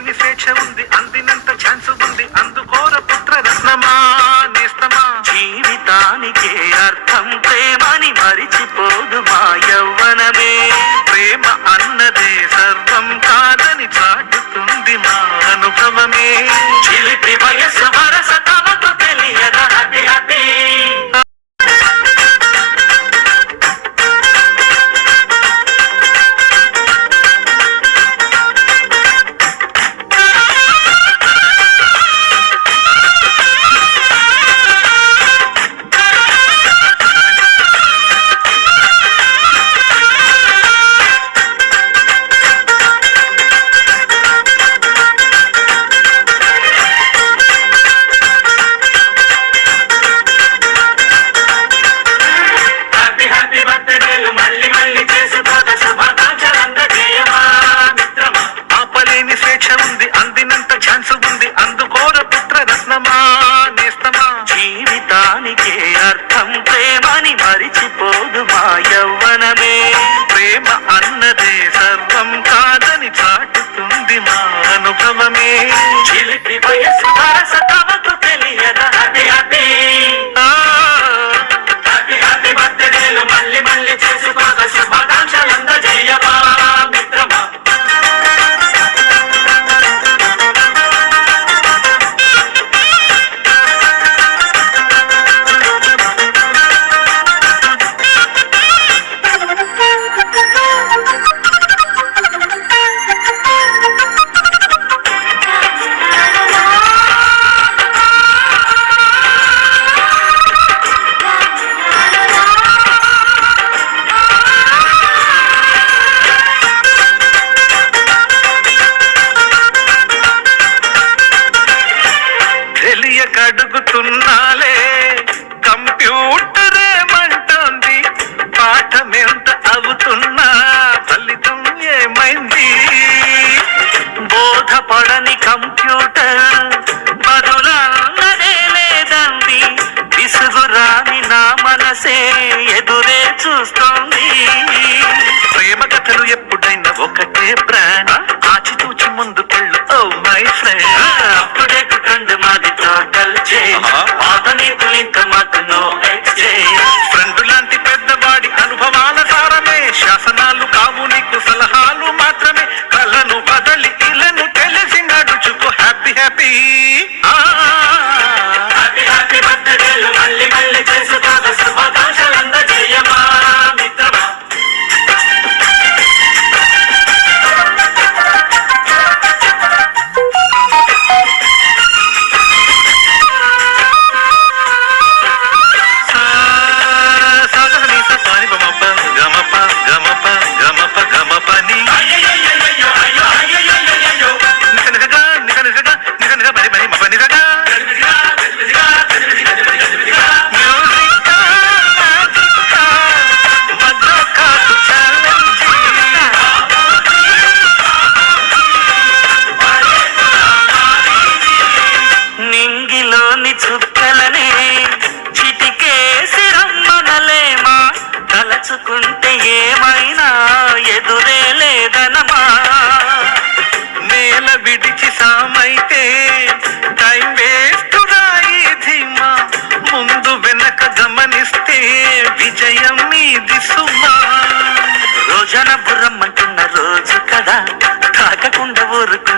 ఆపలేని స్వేచ్ఛ ఉంది, అందినంత ఛాన్స్ ఉంది, అందుకోర పుత్ర రత్నమా నేస్తమా. జీవితానికే అర్థం ప్రేమని మరిచిపోదు మా యవ్వనమే. ప్రేమ అన్నదే సర్వం కాదని చాటుతుంది మా అనుభవమే. చిలిపి వయస్సు వరస తమకు తెలియద హతి హతి. జీవితానికే అర్థం ప్రేమని మరిచిపోదు మా యవ్వనమే. ప్రేమ అన్నదే సర్వం కాదని చాటుతుంది మా అనుభవమే. చిలిపి వయస్సు వరస తమకు తెలియద హతి హతి. హ్యాపీ హ్యాపీ బర్త్డేలు మళ్ళీ మళ్ళీ చేసుకోక శుభాకాంక్షలందజేయమా మిత్రమా. అడుగుతున్నాలే కంప్యూటరేమంటోంది, పాఠమెంత అవుతున్నా ఫలితం ఏమైంది. బోధపడని కంప్యూటర్ బదులన్నదే లేదండి, విసుగురాని నా మనసే ఎదురే చూస్తోంది. ప్రేమ కథలు ఎప్పుడైనా ఒకటే బ్రాండ్, ఆచితూచి ముందుకెళ్ళు ఓ మై ఫ్రెండ్. అప్పుడేకు కండు మాది టోటల్ చేంజ్, పాత నీతులు ఇంకా మాకు నో ఎక్స్చేంజ్. ఫ్రెండ్ లాంటి పెద్దవాడి అనుభవాల సారమే, శాసనాలు కావు నీకు సలహాలు మాత్రమే. కళ్ళను బదలి ఇళ్ళను తెలిసి నడుచుకో హ్యాపీ హ్యాపీ. హ్యాపీ హ్యాపీ బర్త్డేలు మళ్ళీ మళ్ళీ చేసుకోక శుభాకాంక్షలందజేయమా మిత్రమా. నింగిలోని చుక్కలనే చిటికేసి రమ్మనలేమా, తలచుకుంటే ఏమైనా ఎదురే లేదనమా. నేల విడిచి సామైతే టైం వేస్ట్ రాయి ధీమా, ముందు వెనక గమనిస్తే విజయం మీది సుమా. రోజన బుర్రమ్మంటున్న రోజు కదా, తాకకుండా ఊరుకు